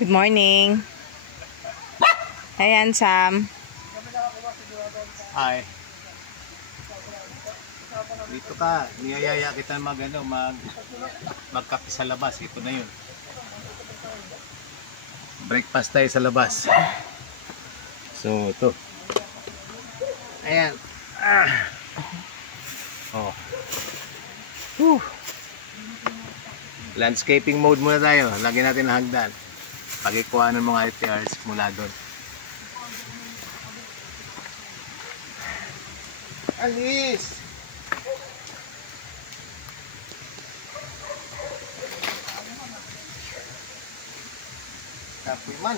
Good morning. Ayan, Sam. Hi. Dito ka, niyayaya kita magkape sa labas. Ito na yun. Breakfast tayo sa labas. So, ito. Ayan. Oh. Whew. Landscaping mode muna tayo. Lagyan natin ang hagdan. Pagikuha ng mga ITRs mula doon. Alis! Kapoy man.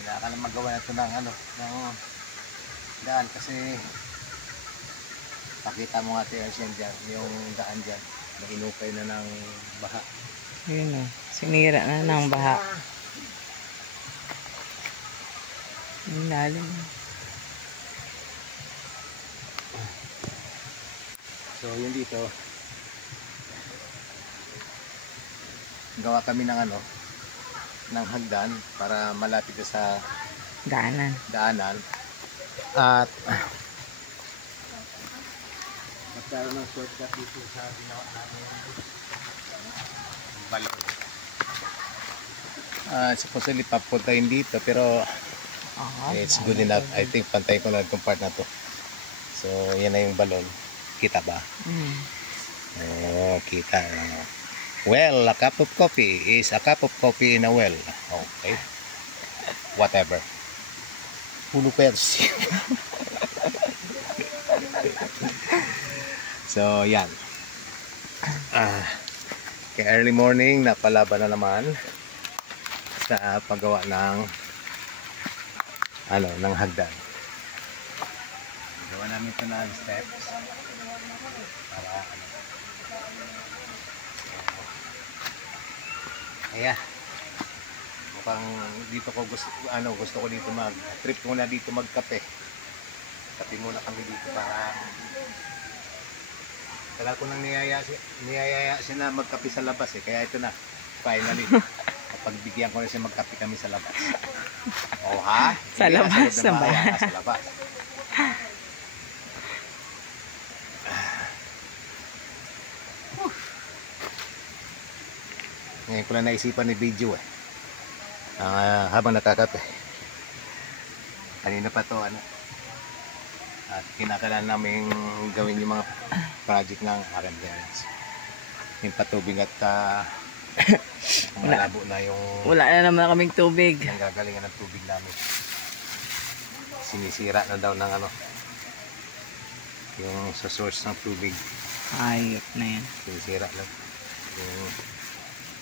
Kailangan na magawa na ito ng daan kasi pakita mo nga yan dyan, yung daan dyan na inukay na ng baha. Yun o, sinira na ng baha. Ang lalim. So yun dito, gawa kami ng ng hagdan para malapit sa Daanan. At magkaroon ng shortcut dito sa ginawa namin balon. Supposedly papuntahin dito pero it's good enough. I think pantay ko na itong part na to. So yan na yung balon. Kita ba? Oh, kita. Well, a cup of coffee is a cup of coffee in a well. Okay. Whatever. Pulo pa yan. So, yan. Kaya early morning, napalaban na naman sa paggawa ng ng hagdan. Gawa namin ito ng steps para Ayan. Mukhang dito ko gusto ko dito trip muna dito magkape. Kape muna kami dito para tagal ko nang niyayaya siya na magkape sa labas kaya ito na finally pagbigyan ko na siya magkape kami sa labas. Oh ha? Sa labas sa bahay. Sa labas. Ngayon ko lang naisipan ni video habang nakakape. Kanina pa to at kinakailangan namin gawin yung mga project ng RMDNS. Yung patubig at malabo na yung wala na naman kaming tubig. Ang gagalingan ng tubig namin. Sinisira na daw ng yung sa source ng tubig. Ayop na yan. Sinisira lang.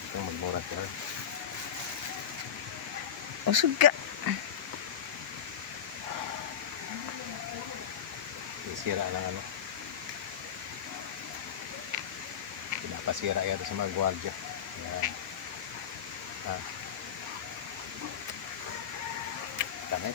Itong magmura ka. Usog ka. Sira lang pinapasira yata sa mga gwardiya. Tanay.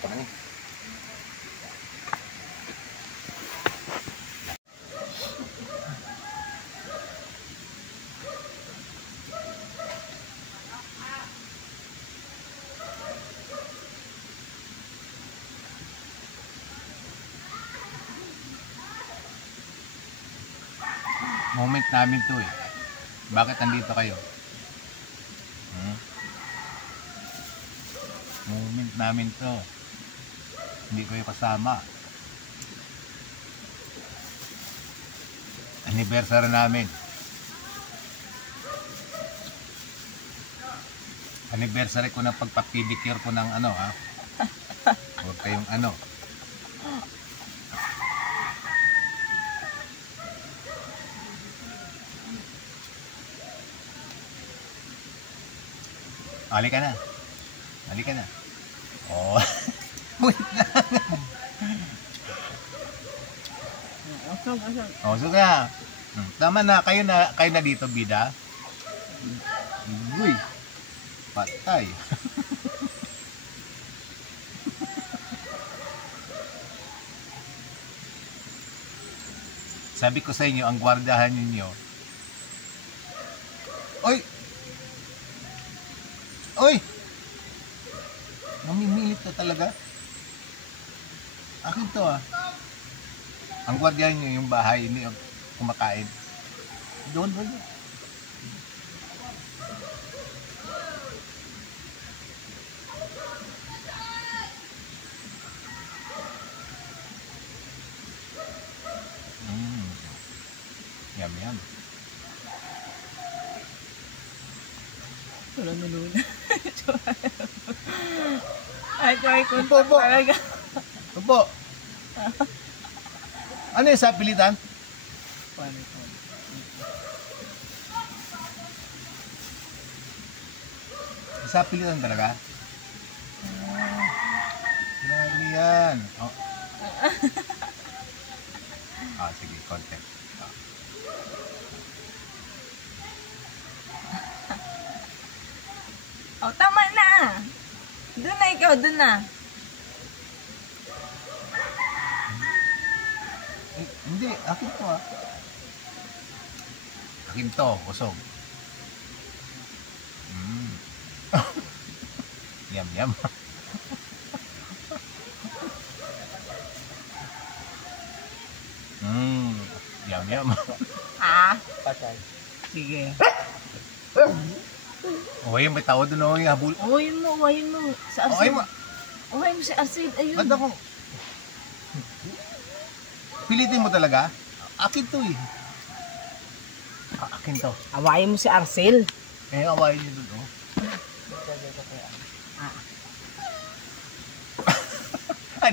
Moment namin to Bakit nandito kayo? Moment namin to. Hindi kayo kasama. Anniversary namin. Anniversary ko ng pagpapedicure ko ng Huwag kayong Halika na. Oh. Wait lang. Oh, so kaya. Tama na kayo na dito bida. Uy. Patay. Sabi ko sa inyo, ang gwardiyahan ninyo. Oy! Oy! Namimilit na talaga. Akin to ah. Ang gwardiyahan nyo yung bahay, hindi yung kumakain. Doon ba yun? Yum, yum. Wala na luna. Ay, try ko Upo, upo. talaga. Upo. Ano yung sa pilitan? Paano ito? Sa pilitan talaga? Grabe yan. Oh. Sige, konti. Oh, tama na. Doon na ikaw, doon na. Hindi, akin to ah. Akin to, usog. Yum, yum. Yum, yum. Ah? Patay. Sige. Uy, may tao doon oh, yung habul. Uwayin mo. Sa Okay asin. mo. Uwayin mo sa asin. Ayun. Ba't ako? Pilitin mo talaga? Akin to eh. Akin to. Awayin mo si Arcel. Eh, awayin niyo doon oh.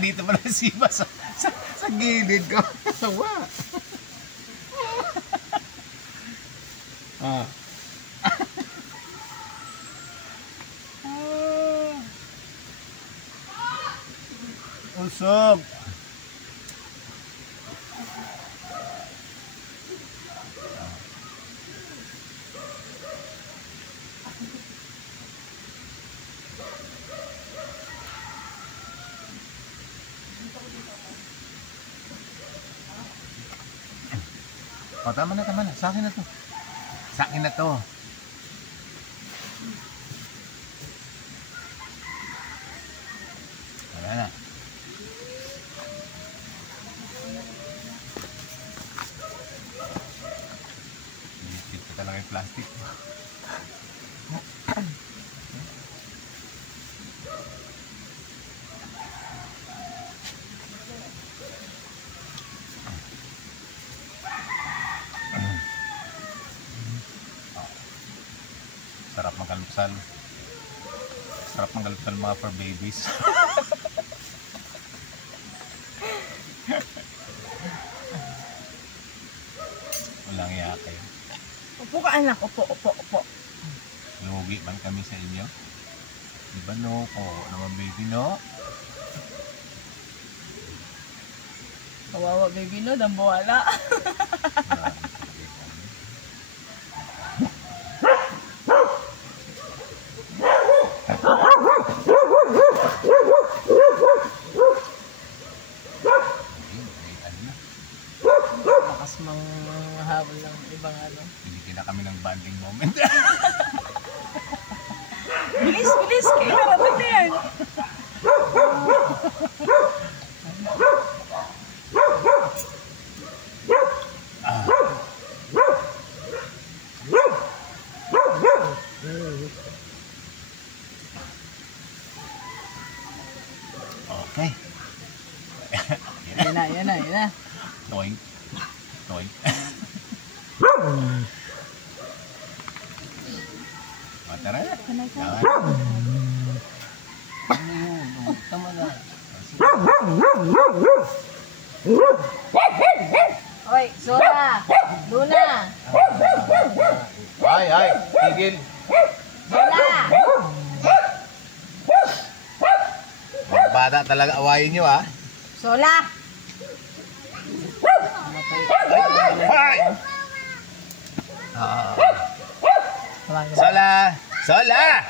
Dito pala si Iba sa gilid ko. Sawa. Usog. Oh, tama na. Sa akin na to. Sa akin na to. Wala na. Dito talaga yung plastic. Sarap magkalupsal. Sarap magkalupsal mga for babies. Walang iya kayo. Upo ka anak. Upo. Lugi man kami sa inyo. Diba no? Oo naman baby no? Kawawa baby no. Dambuwala. Lakas mang habol ng ibang ano. Binigyan na kami ng bonding moment. Bilis. Kailangan na yan. Okay. Yan na. Toing. Tara na. Tama na. Oy, Sola. Luna. Ay, tigil. Sola. Mga bata talaga awayin nyo ah. Sola. Ay! Sola!